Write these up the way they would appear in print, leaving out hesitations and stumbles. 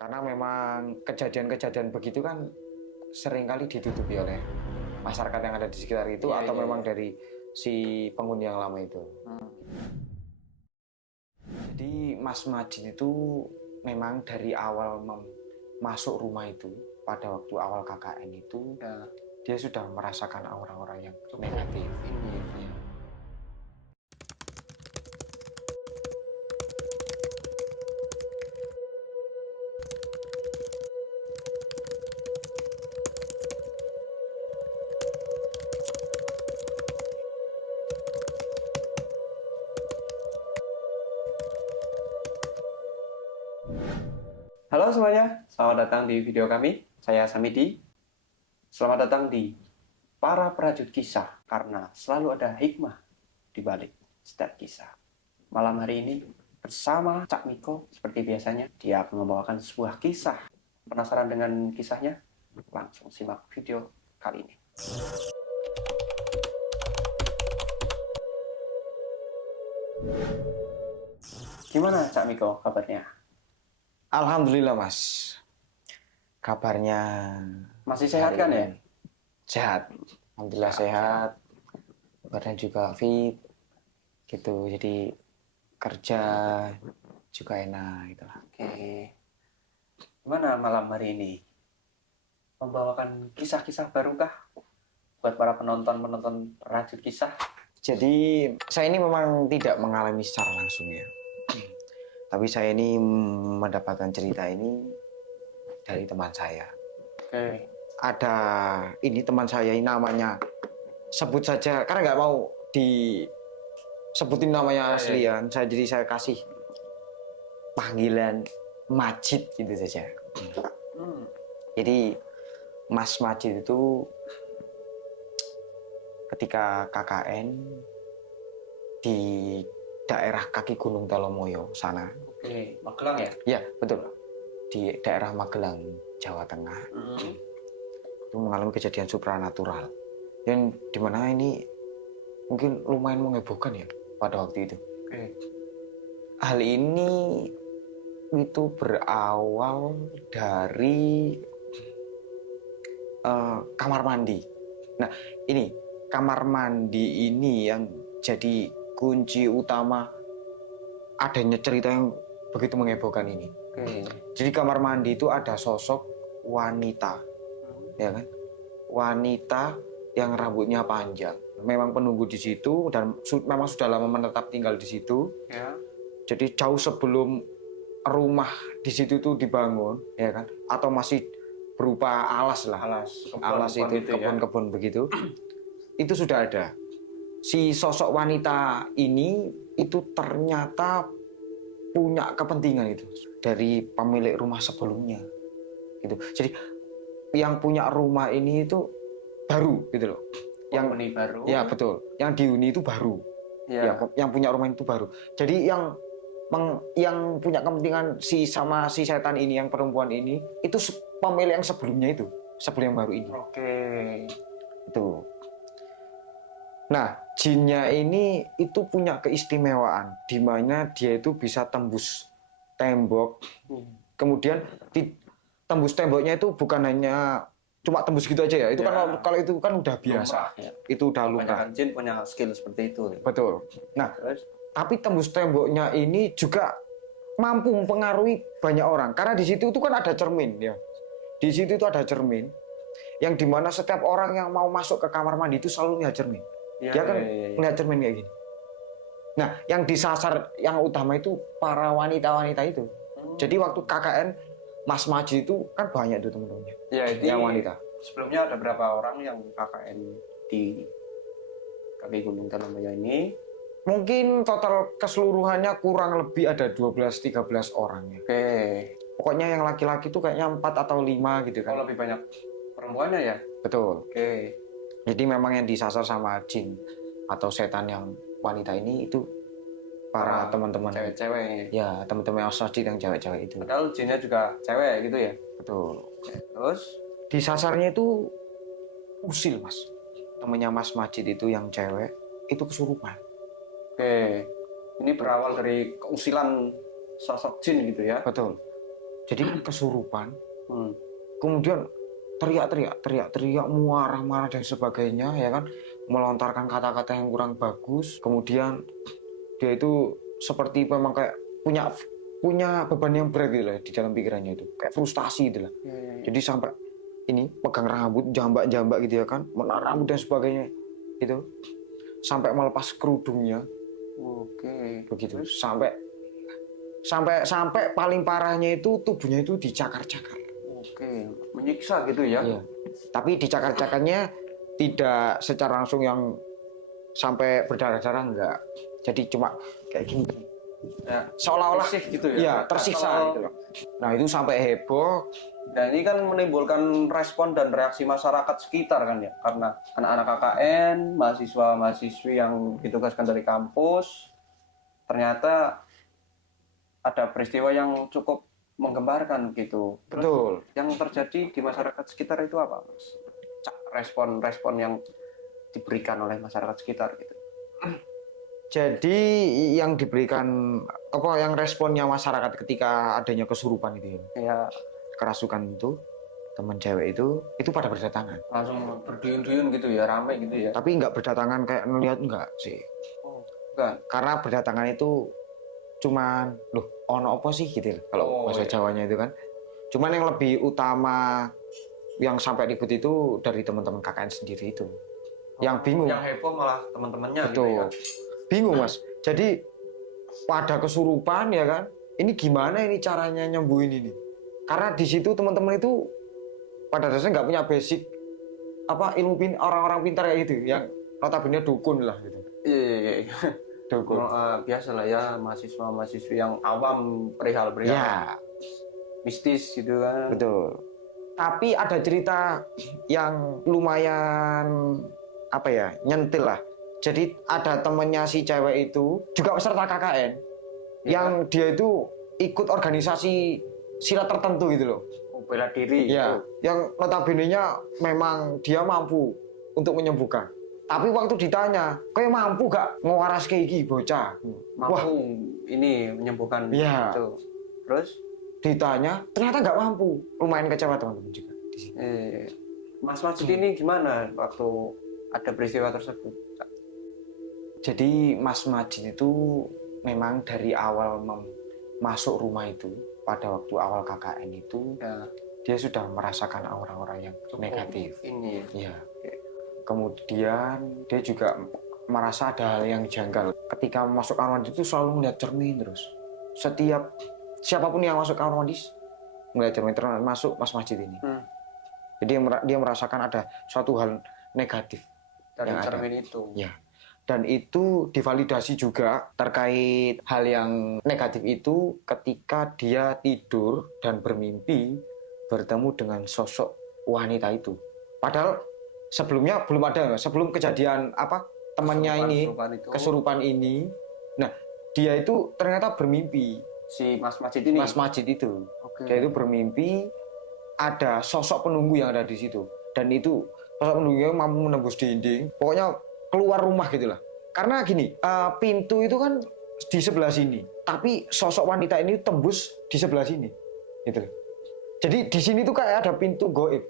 Karena memang kejadian-kejadian begitu kan seringkali ditutupi oleh masyarakat yang ada di sekitar itu atau memang dari si penghuni yang lama itu. Jadi Mas Majid itu memang dari awal masuk rumah itu pada waktu awal KKN itu dia sudah merasakan aura-aura yang negatif. Halo semuanya, selamat datang di video kami. Saya Samidi. Selamat datang di Para Prajurit Kisah, karena selalu ada hikmah di balik setiap kisah. Malam hari ini bersama Cak Miko, seperti biasanya, dia akan membawakan sebuah kisah. Penasaran dengan kisahnya? Langsung simak video kali ini. Gimana Cak Miko kabarnya? Alhamdulillah Mas, kabarnya Masih sehat kan ya? Sehat, alhamdulillah sehat, badan juga fit, gitu. Jadi kerja juga enak, gitu lah. Oke, gimana malam hari ini? Membawakan kisah-kisah barukah buat para penonton Prajurit Kisah? Jadi saya ini memang tidak mengalami secara langsung ya. Tapi saya ini mendapatkan cerita ini dari teman saya. Oke. Ada ini teman saya ini namanya, sebut saja karena nggak mau disebutin namanya asli ya. Jadi saya kasih panggilan Majid gitu saja. Jadi Mas Majid itu ketika KKN di daerah kaki Gunung Telomoyo sana. Oke, Magelang ya? Ya, betul. Di daerah Magelang, Jawa Tengah. Itu mengalami kejadian supranatural. Yang dimana ini mungkin lumayan menghebohkan ya pada waktu itu. Oke. Hal ini itu berawal dari kamar mandi. Nah, ini kamar mandi ini yang jadi kunci utama adanya cerita yang begitu menghebohkan ini. Jadi kamar mandi itu ada sosok wanita, ya kan? Wanita yang rambutnya panjang. Memang penunggu di situ dan memang sudah lama menetap tinggal di situ. Ya. Jadi jauh sebelum rumah di situ tuh dibangun, ya kan? Atau masih berupa alas lah, alas itu kebun-kebun ya? Begitu. Itu sudah ada. Si sosok wanita ini itu ternyata punya kepentingan itu dari pemilik rumah sebelumnya gitu. Jadi yang punya rumah ini itu baru gitu loh. Yang baru. Ya betul. Yang dihuni itu baru. Ya. Yang punya rumah itu baru. Jadi yang punya kepentingan sama si setan ini, yang perempuan ini itu pemilik yang sebelumnya itu, sebelum yang baru ini. Oke. Itu. Nah, jinnya ini itu punya keistimewaan di mana dia itu bisa tembus tembok. Kemudian tembus temboknya itu bukan hanya cuma tembus gitu aja ya. Itu kan kalau itu kan udah biasa. Ya. Itu udah lumrah. Jin punya skill seperti itu. Betul. Nah, tapi tembus temboknya ini juga mampu mempengaruhi banyak orang karena di situ itu kan ada cermin ya. Di situ itu ada cermin yang dimana setiap orang yang mau masuk ke kamar mandi itu selalu lihat cermin. Dia kan melihat cermin kayak gini. Nah, yang disasar yang utama itu para wanita-wanita itu. Jadi waktu KKN Mas Majid itu kan banyak tuh teman-temannya. Ya, yang wanita. Sebelumnya ada berapa orang yang KKN di kaki Gunung Telomoyo ini? Mungkin total keseluruhannya kurang lebih ada 12-13 orang ya. Oke. Pokoknya yang laki-laki itu kayaknya 4 atau 5 gitu kan. Oh, lebih banyak perempuannya ya? Betul. Oke. Jadi memang yang disasar sama jin atau setan yang wanita ini itu para teman-teman cewek-cewek. Ya, teman-teman yang Majid yang cewek-cewek itu. Padahal jinnya juga cewek gitu ya? Betul. Terus disasarnya itu usil Mas. Temannya Mas Majid itu yang cewek itu kesurupan. Oke. Ini berawal dari keusilan sosok jin gitu ya? Betul. Jadi kesurupan, Hmm. kemudian teriak-teriak, marah-marah dan sebagainya, ya kan, melontarkan kata-kata yang kurang bagus. Kemudian dia itu seperti memang kayak punya beban yang berat gitu lah di dalam pikirannya itu, kayak frustasi gitu lah. Jadi sampai ini pegang rambut, jambak-jambak gitu ya kan, menarik rambut dan sebagainya itu, sampai melepas kerudungnya. Oke. Begitu, sampai paling parahnya itu tubuhnya itu dicakar-cakar. Oke, menyiksa gitu ya. Iya. Tapi dicakar-cakarnya tidak secara langsung yang sampai berdarah-darah, enggak. Jadi cuma kayak gini. Ya, Seolah-olah gitu ya. iya, tersiksa gitu loh. Nah, itu sampai heboh. Dan ini kan menimbulkan respon dan reaksi masyarakat sekitar kan ya, karena anak-anak KKN, mahasiswa-mahasiswi yang ditugaskan dari kampus, ternyata ada peristiwa yang cukup menggembarkan gitu. Betul. Yang terjadi di masyarakat sekitar itu apa, Mas? Respon-respon yang diberikan oleh masyarakat sekitar gitu. Jadi yang diberikan yang responnya masyarakat ketika adanya kesurupan itu ya, Ya, kerasukan itu, teman cewek itu pada berdatangan. langsung berduyun-duyun gitu ya, rame gitu ya. Tapi nggak berdatangan kayak ngeliat, enggak sih. Oh, bukan. Karena berdatangan itu cuman loh ono apa sih gitu loh, kalau bahasa iya. Jawanya itu kan. Cuman yang lebih utama yang sampai ribut itu dari teman-teman KKN sendiri itu. Yang bingung. Yang heboh malah teman-temannya gitu Betul. ya. Bingung, Mas. Jadi pada kesurupan ya kan, ini gimana ini caranya nyembuhin ini? Karena di situ teman-teman itu pada dasarnya nggak punya basic ilmu orang-orang pintar kayak gitu, yang notabene dukun lah gitu. Iya. Dukun. Biasa lah ya, mahasiswa-mahasiswi yang awam perihal-perihal Ya, mistis gitu kan. betul. Tapi ada cerita yang lumayan nyentil lah. Jadi ada temennya si cewek itu juga peserta KKN, yang dia itu ikut organisasi silat tertentu gitu loh. Bela diri Ya, gitu. yang notabene-nya memang dia mampu untuk menyembuhkan. Tapi waktu ditanya, kayak mampu gak ngewaras kayak gini bocah? Mampu Wah, ini menyembuhkan Iya. itu. Terus ditanya ternyata nggak mampu. Lumayan kecewa teman-teman juga di sini. Mas Majid ini gimana waktu ada peristiwa tersebut? Jadi Mas Majid itu memang dari awal masuk rumah itu, pada waktu awal KKN itu, Ya, dia sudah merasakan aura-aura yang negatif. ini Ya. Kemudian dia juga merasa ada hal yang janggal. Ketika masuk kamar mandi itu selalu melihat cermin terus. Setiap siapapun yang masuk kamar mandi melihat cermin, termasuk Mas Majid ini. Jadi dia merasakan ada suatu hal negatif dari yang cermin itu. Ya. Dan itu divalidasi juga terkait hal yang negatif itu ketika dia tidur dan bermimpi bertemu dengan sosok wanita itu. Padahal sebelumnya belum ada, sebelum kejadian temannya ini kesurupan ini. Nah, dia itu ternyata bermimpi. Si Mas Majid ini. Mas Majid itu. Oke. Dia itu bermimpi ada sosok penunggu yang ada di situ. Dan itu sosok penunggu yang mampu menembus dinding. Pokoknya keluar rumah gitulah. Karena gini, pintu itu kan di sebelah sini, tapi sosok wanita ini tembus di sebelah sini, gitu. Jadi di sini tuh kayak ada pintu goib.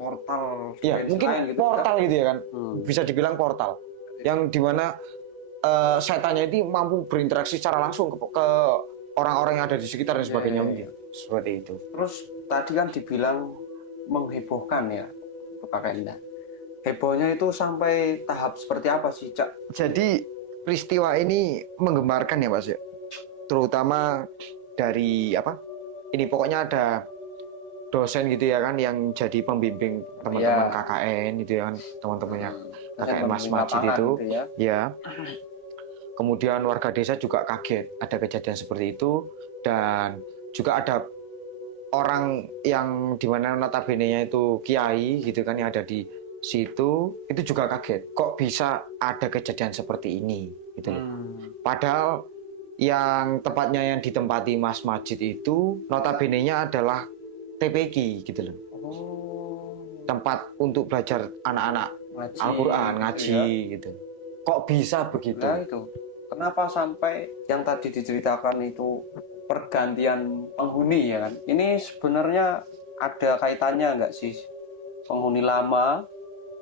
Portal. Ya, mungkin gitu, portal gitu ya kan, bisa dibilang portal. Yang dimana setannya ini mampu berinteraksi secara langsung ke orang-orang yang ada di sekitar dan sebagainya, mungkin seperti itu. Terus tadi kan dibilang menghebohkan ya, Pak Indah. Hebohnya itu sampai tahap seperti apa sih, Cak? Jadi peristiwa ini menggembarkan ya, Mas ya. Terutama dari ini pokoknya ada dosen gitu ya kan yang jadi pembimbing teman-teman KKN gitu ya kan, teman-temannya KKN Mas Majid itu. Gitu ya. Ya. Kemudian warga desa juga kaget ada kejadian seperti itu, dan juga ada orang yang dimana notabene-nya itu kiai gitu kan yang ada di situ, itu juga kaget kok bisa ada kejadian seperti ini gitu loh. Padahal yang tepatnya yang ditempati Mas Majid itu notabene-nya adalah TPQ gitu loh. Tempat untuk belajar anak-anak Al-Quran, ngaji gitu. Kok bisa begitu? Nah itu, kenapa sampai yang tadi diceritakan itu pergantian penghuni ya kan. Ini sebenarnya ada kaitannya nggak sih penghuni lama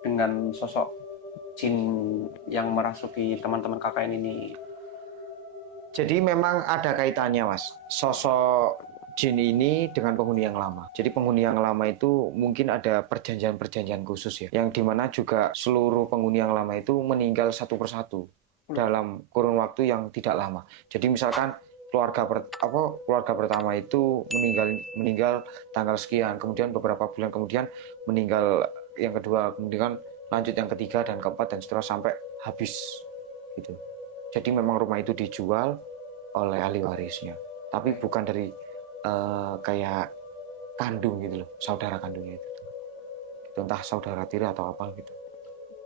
dengan sosok jin yang merasuki teman-teman KKN ini? Jadi memang ada kaitannya, Mas. Sosok jin ini dengan penghuni yang lama. Jadi penghuni yang lama itu mungkin ada perjanjian-perjanjian khusus ya, yang dimana juga seluruh penghuni yang lama itu meninggal satu persatu dalam kurun waktu yang tidak lama. Jadi misalkan keluarga pertama itu meninggal tanggal sekian, kemudian beberapa bulan kemudian meninggal yang kedua, kemudian lanjut yang ketiga dan keempat dan seterusnya sampai habis gitu. Jadi memang rumah itu dijual oleh ahli warisnya, tapi bukan dari kayak kandung gitu loh, saudara kandungnya itu. Entah saudara tiri atau apa gitu.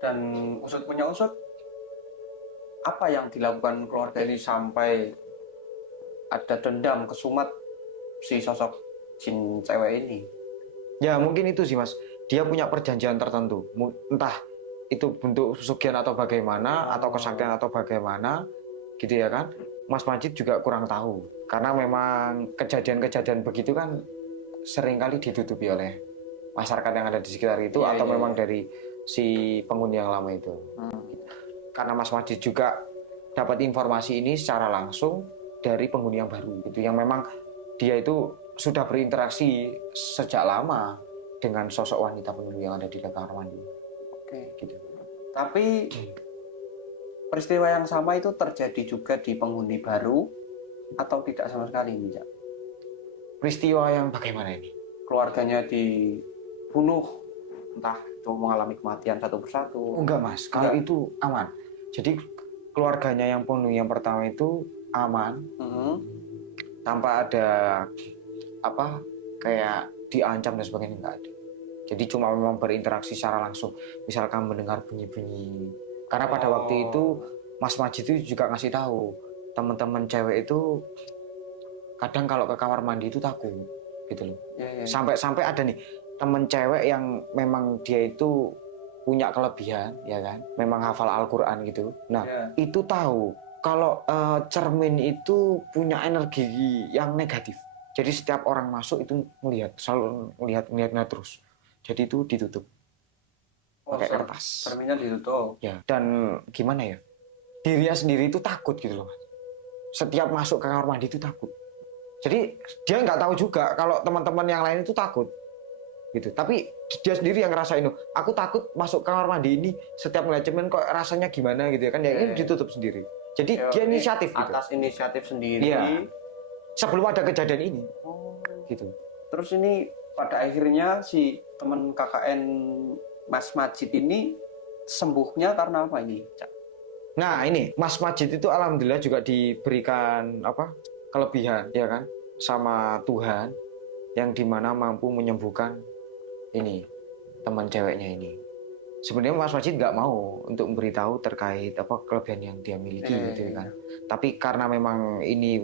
Dan usut punya usut, apa yang dilakukan keluarga ini sampai ada dendam kesumat si sosok jin cewek ini? Ya mungkin itu sih Mas, dia punya perjanjian tertentu, entah itu bentuk pesugihan atau bagaimana, atau kesaktian atau bagaimana gitu ya kan. Mas Majid juga kurang tahu, karena memang kejadian-kejadian begitu kan seringkali ditutupi oleh masyarakat yang ada di sekitar itu, atau memang dari si penghuni yang lama itu. Karena Mas Majid juga dapat informasi ini secara langsung dari penghuni yang baru, gitu, yang memang dia itu sudah berinteraksi sejak lama dengan sosok wanita penghuni yang ada di kamar mandi. Oke. Gitu. Tapi peristiwa yang sama itu terjadi juga di penghuni baru atau tidak sama sekali ini, Cak? Peristiwa yang bagaimana ini? Keluarganya dibunuh, entah itu mengalami kematian satu persatu. Enggak Mas, kalau itu aman. Jadi keluarganya yang penghuni yang pertama itu aman, tanpa ada apa kayak diancam dan sebagainya, enggak ada. Jadi cuma memang berinteraksi secara langsung, misalkan mendengar bunyi-bunyi. Karena pada waktu itu Mas Majid itu juga ngasih tahu teman-teman cewek itu kadang kalau ke kamar mandi itu takut gitu loh. Sampai-sampai ada nih temen cewek yang memang dia itu punya kelebihan ya kan, memang hafal Al-Quran gitu. Nah itu tahu kalau cermin itu punya energi yang negatif. Jadi setiap orang masuk itu selalu melihat terus. Jadi itu ditutup pakai kertas. Cerminnya ditutup. Ya, dan gimana ya? Dirinya sendiri itu takut gitu loh, Mas. Setiap masuk ke kamar mandi itu takut. Jadi dia nggak tahu juga kalau teman-teman yang lain itu takut, gitu. Tapi dia sendiri yang ngerasain, aku takut masuk kamar mandi ini. Setiap ngeliat cermin kok rasanya gimana gitu ya kan? Ya ini ditutup sendiri. Jadi dia inisiatif. Atas gitu. inisiatif sendiri. Iya. Sebelum ada kejadian ini. Gitu. Terus ini pada akhirnya si teman KKN Mas Majid ini sembuhnya karena apa ini, Cak? Nah ini Mas Majid itu alhamdulillah juga diberikan kelebihan ya kan sama Tuhan, yang dimana mampu menyembuhkan ini teman ceweknya ini. Sebenarnya Mas Majid nggak mau untuk memberitahu terkait kelebihan yang dia miliki gitu kan. Tapi karena memang ini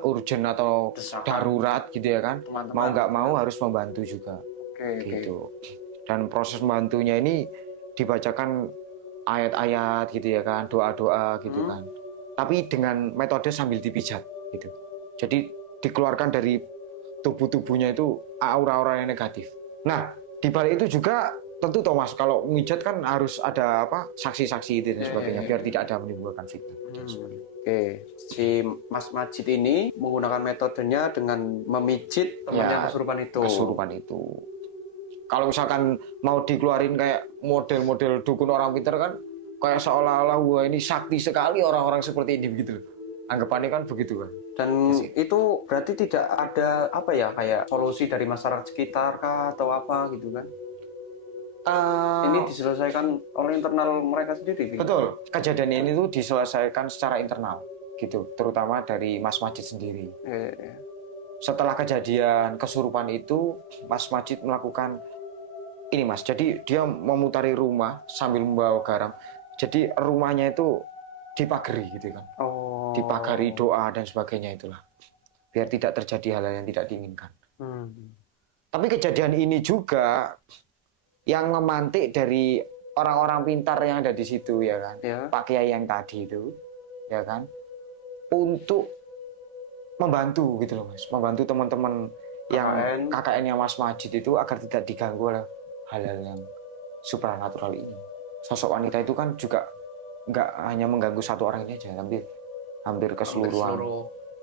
urgent atau darurat gitu ya kan, mau nggak mau harus membantu juga. Gitu. Dan proses membantunya ini dibacakan ayat-ayat gitu ya kan, doa-doa gitu kan. Tapi dengan metode sambil dipijat gitu. Jadi dikeluarkan dari tubuhnya itu aura-aura yang negatif. Nah, di balik itu juga tentu Thomas kalau mijat kan harus ada saksi-saksi itu dan sebagainya biar tidak ada menimbulkan fitnah. Oke, si Mas Majid ini menggunakan metodenya dengan memijit temannya kesurupan itu. Kesurupan itu. Kalau misalkan mau dikeluarin kayak model-model dukun orang pintar kan, kayak seolah-olah wah ini sakti sekali orang-orang seperti ini begitu loh. Anggapannya kan begitu kan. Dan itu berarti tidak ada kayak solusi dari masyarakat sekitar kah atau apa gitu kan? Ini diselesaikan oleh internal mereka sendiri. Betul. Kejadian ini tuh diselesaikan secara internal gitu, terutama dari Mas Majid sendiri. Setelah kejadian kesurupan itu, Mas Majid melakukan ini Mas, jadi dia memutari rumah sambil membawa garam. Jadi rumahnya itu dipagari gitu kan. Dipagari doa dan sebagainya itulah. Biar tidak terjadi hal-hal yang tidak diinginkan. Tapi kejadian ini juga yang memantik dari orang-orang pintar yang ada di situ ya kan. Pak Kiai yang tadi itu ya kan. Untuk membantu gitu loh Mas, membantu teman-teman yang KKN. KKN-nya Mas Majid itu agar tidak diganggu oleh hal-hal yang supranatural ini. Sosok wanita itu kan juga nggak hanya mengganggu satu orang ini aja, tapi hampir keseluruhan Seluruh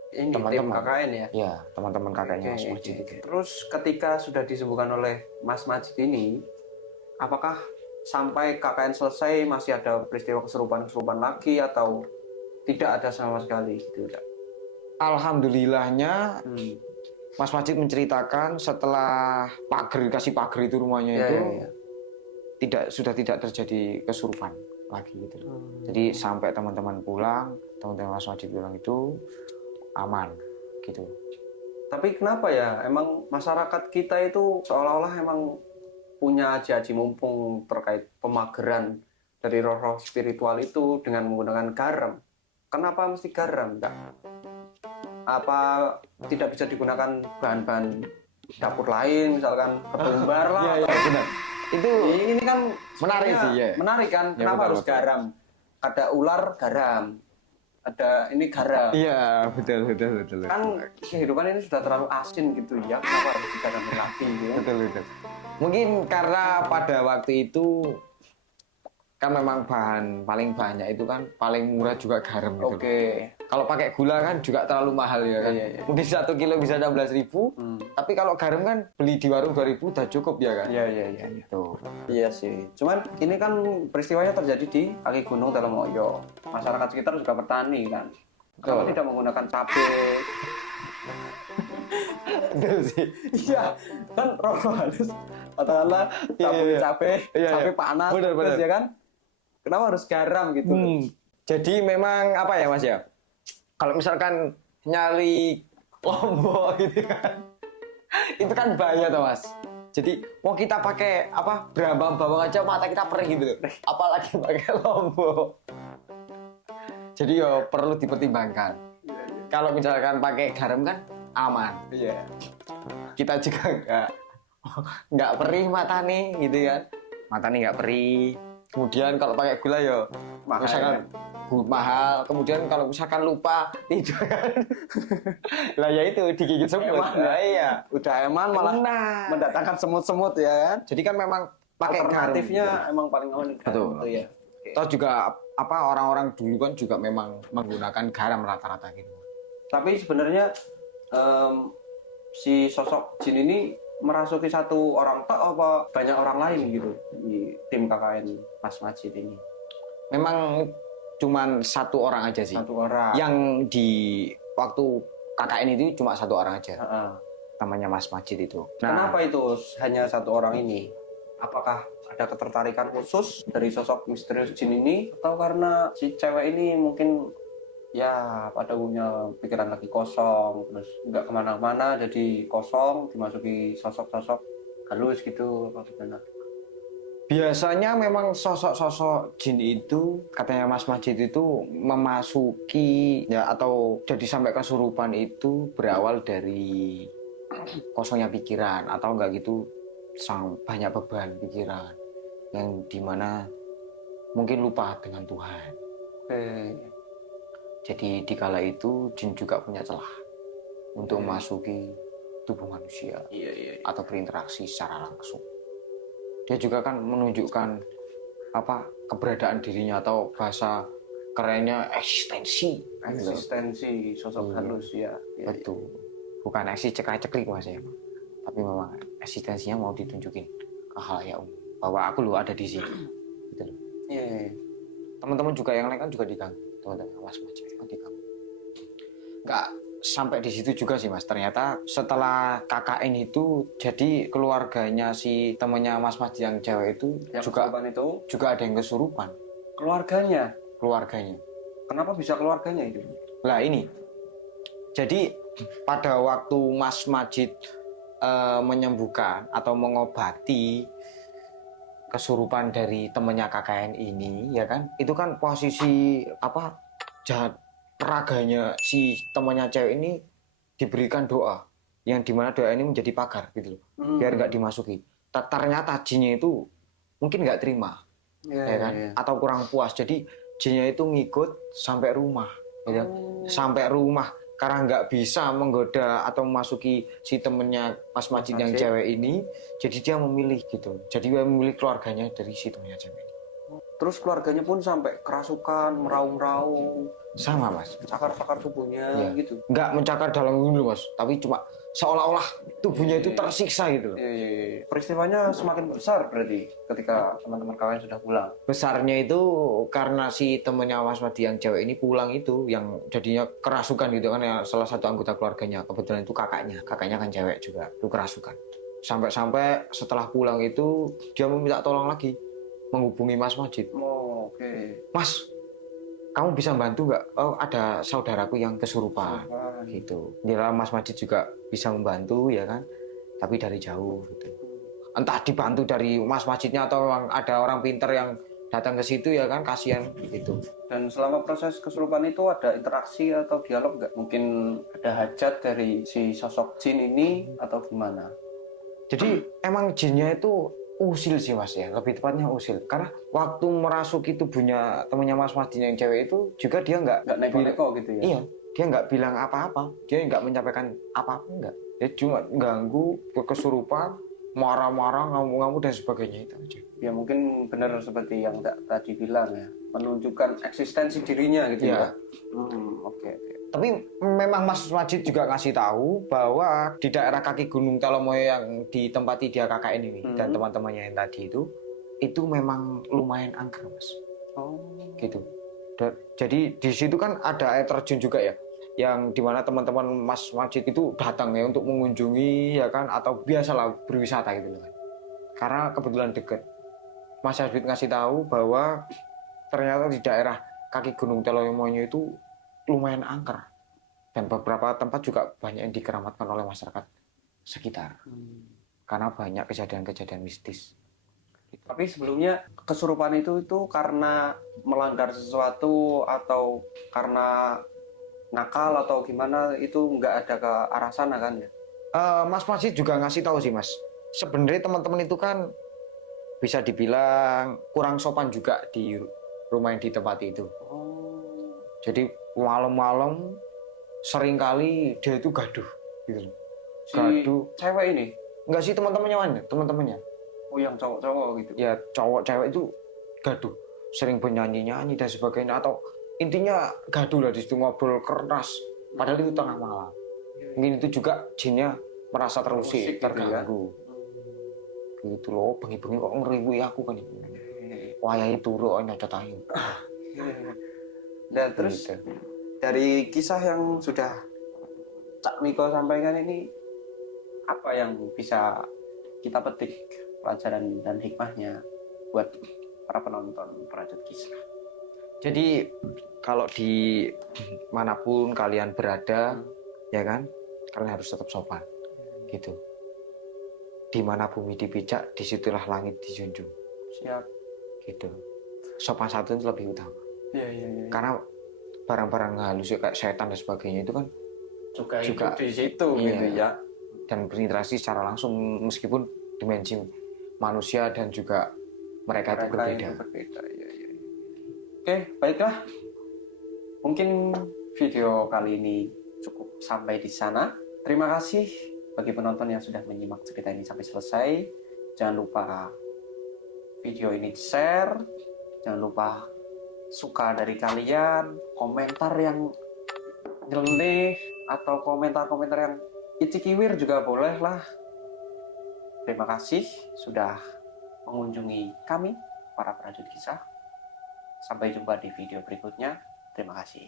ini tim teman-teman. KKN ya. Ya, teman-teman KKN-nya Mas Oke, Majid oke. itu. Terus ketika sudah disembuhkan oleh Mas Majid ini, apakah sampai KKN selesai masih ada peristiwa kesurupan-kesurupan lagi atau tidak ada sama sekali gitu? Alhamdulillahnya Hmm. Mas Majid menceritakan setelah kasih pagar itu rumahnya Ya, itu ya, ya. sudah tidak terjadi kesurupan lagi gitu loh. Jadi sampai teman-teman pulang, teman-teman Mas Majid pulang itu aman gitu. Tapi kenapa ya? Emang masyarakat kita itu seolah-olah emang punya aji-aji mumpung terkait pemageran dari roh-roh spiritual itu dengan menggunakan garam. Kenapa mesti garam? Enggak. Apa tidak bisa digunakan bahan-bahan dapur lain, misalkan ketumbar lah? Iya, atau- benar. Itu Ini kan menarik sebenarnya sih, ya. menarik kan? Ya, Kenapa betul, harus betul. garam? Ada ular garam, ada ini garam. iya, betul. Kan kehidupan ini sudah terlalu asin gitu ya. Kenapa harus digaramin lagi? Ya? Betul. Mungkin karena pada waktu itu kan memang paling banyak itu kan paling murah juga garam gitu. Oke. Kalau pakai gula kan juga terlalu mahal ya kan. Iya. Mungkin 1 kilo bisa 16.000. Tapi kalau garam kan beli di warung 2.000 udah cukup ya kan. Iya. Gitu. Iya sih. Cuman ini kan peristiwanya terjadi di kaki Gunung Telemoyo. Masyarakat sekitar juga petani kan. Kenapa Betul. tidak menggunakan cabai? Betul sih. Iya, kan roh halus. Katakanlah Iya, tabur iya. cabai, Iya. cabai panas, Benar. terus ya kan? Kenapa harus garam gitu? Jadi memang apa ya Mas ya? Kalau misalkan nyari lombok gitu kan, itu kan bahaya toh Mas. Jadi mau kita pakai apa berambang bawang aja mata kita perih gitu, apalagi pakai lombok. Jadi ya perlu dipertimbangkan. Kalau misalkan pakai garam kan aman. Iya. Kita juga nggak perih mata nih gitu kan. Mata nih nggak perih. Kemudian kalau pakai gula ya Mahal, misalkan mahal. Kemudian kalau misalkan lupa tidak kan. Lah ya itu digigit semut. Eman, ya? Lah iya. Udah eman malah Nah. mendatangkan semut-semut ya kan? Jadi kan memang pakai garam. Alternatifnya emang paling aman garam Betul. gitu ya. Toh juga apa orang-orang dulu kan juga memang menggunakan garam rata-rata gitu. Tapi sebenarnya si sosok jin ini merasuki satu orang tok apa banyak orang lain gitu di tim KKN Mas Majid ini? Memang cuman satu orang aja sih. Satu orang. Yang di waktu KKN itu cuma satu orang aja. Heeh. Namanya Mas Majid itu. Kenapa itu hanya satu orang ini? Apakah ada ketertarikan khusus dari sosok misterius jin ini atau karena si cewek ini mungkin ya pada umumnya pikiran lagi kosong terus nggak kemana-mana jadi kosong dimasuki sosok-sosok halus gitu apa gimana? Biasanya memang sosok-sosok jin itu katanya Mas Majid itu memasuki ya atau jadi sampai kesurupan itu berawal dari kosongnya pikiran atau enggak gitu banyak beban pikiran yang dimana mungkin lupa dengan Tuhan. Oke. Jadi dikala itu jin juga punya celah untuk memasuki tubuh manusia Iya. atau berinteraksi secara langsung. Dia juga kan menunjukkan apa keberadaan dirinya atau bahasa kerennya eksistensi. Eksistensi sosok halus ya. Iya. Betul. Bukan eksi ceklik Mas ya. Tapi memang eksistensinya mau ditunjukin ke halayak umum bahwa aku loh ada di sini. Gitu loh. Iya. Teman-teman juga yang lain kan juga diganggu. Teman-teman Mas Majid kan diganggu. Nggak sampai di situ juga sih Mas. Ternyata setelah KKN itu jadi keluarganya si temannya Mas Majid yang cewek itu Yang juga kesurupan itu ada yang kesurupan keluarganya. keluarganya. Kenapa bisa keluarganya itu? Lah ini. Jadi pada waktu Mas Majid menyembuhkan atau mengobati kesurupan dari temannya KKN ini ya kan itu kan posisi apa jahat raganya si temannya cewek ini diberikan doa yang dimana doa ini menjadi pagar gitu loh biar nggak dimasuki. Ternyata jinnya itu mungkin nggak terima ya kan atau kurang puas jadi jinnya itu ngikut sampai rumah gitu. Sampai rumah karena nggak bisa menggoda atau memasuki si temennya Mas Majid yang cewek ini, jadi dia memilih gitu. Jadi dia memilih keluarganya dari si temennya cewek ini. Terus keluarganya pun sampai kerasukan, meraung-raung, Sama Mas. cakar-cakar tubuhnya Iya. gitu. Nggak mencakar dalam dulu Mas, tapi cuma seolah-olah tubuhnya itu tersiksa gitu loh. Iya. Peristiwanya semakin besar berarti ketika teman-teman kalian sudah pulang. Besarnya itu karena si temennya Mas Madi yang cewek ini pulang itu, yang jadinya kerasukan gitu kan, ya salah satu anggota keluarganya, kebetulan itu kakaknya kan cewek juga, itu kerasukan. Sampai setelah pulang itu dia meminta tolong lagi, menghubungi Mas Majid. Oh, oke. Mas, kamu bisa bantu nggak? Oh, ada saudaraku yang kesurupan gitu. Dia Mas Majid juga bisa membantu ya kan, tapi dari jauh gitu. Entah dibantu dari Mas Majidnya atau memang ada orang pinter yang datang ke situ ya kan, kasihan gitu. Dan selama proses kesurupan itu ada interaksi atau dialog nggak? Mungkin ada hajat dari si sosok jin ini atau gimana? Jadi emang jinnya itu usil sih Mas ya, lebih tepatnya usil. Karena waktu merasuki tubuhnya temannya Mas Majid yang cewek itu juga dia nggak neko-neko gitu ya? Iya, dia nggak bilang apa-apa, dia nggak menyampaikan apa-apa, nggak. Dia cuma ganggu, kesurupan, marah-marah, ngamuk-ngamuk dan sebagainya itu aja. Ya mungkin benar seperti yang tadi bilang ya, menunjukkan eksistensi dirinya gitu ya. Oke. Tapi memang Mas Majid juga ngasih tahu bahwa di daerah kaki Gunung Telomoyo yang ditempati dia KKN ini dan teman-temannya yang tadi itu memang lumayan angker Mas. Oh. Gitu. Jadi di situ kan ada air terjun juga ya, yang dimana teman-teman Mas Majid itu datang ya untuk mengunjungi ya kan, atau biasalah berwisata gitu kan. Karena kebetulan deket. Mas Majid ngasih tahu bahwa ternyata di daerah kaki Gunung Telomoyo itu lumayan angker, dan beberapa tempat juga banyak yang dikeramatkan oleh masyarakat sekitar karena banyak kejadian-kejadian mistis. Tapi sebelumnya kesurupan itu karena melanggar sesuatu atau karena nakal atau gimana, itu nggak ada ke arah sana kan ya? Mas Majid juga ngasih tahu sih Mas, sebenarnya teman-teman itu kan bisa dibilang kurang sopan juga di rumah yang ditempati itu. Jadi malam-malam seringkali dia itu gaduh gitu. Si Gaduh. cewek ini? Enggak sih, teman-temannya. Oh, yang cowok-cowok gitu? Ya cowok cewek itu gaduh, sering bernyanyi-nyanyi dan sebagainya, atau intinya gaduh lah di situ, ngobrol keras padahal itu tengah malam. Mungkin itu juga jinnya merasa terusik, terganggu gitu loh. Bengi-bengi kok ngeriwi aku kan itu. Wayahe turu nyocot ae. Dan terus dari kisah yang sudah Cak Miko sampaikan ini, apa yang bisa kita petik pelajaran dan hikmahnya buat para penonton Prajut Kisah? Jadi kalau di manapun kalian berada ya kan, kalian harus tetap sopan gitu. Di mana bumi dipijak, disitulah langit dijunjung. Siap. Gitu. Sopan santun itu lebih utama. Iya. Karena barang-barang halus kayak setan dan sebagainya itu kan juga di situ gitu ya. Dan berinteraksi secara langsung, meskipun dimensi manusia dan juga mereka itu berbeda. Iya. Oke, baiklah. Mungkin video kali ini cukup sampai di sana. Terima kasih bagi penonton yang sudah menyimak cerita ini sampai selesai. Jangan lupa video ini di-share. Jangan lupa suka dari kalian, komentar yang nyeleneh atau komentar-komentar yang icikiwir juga boleh lah. Terima kasih sudah mengunjungi kami, para Prajut Kisah. Sampai jumpa di video berikutnya. Terima kasih.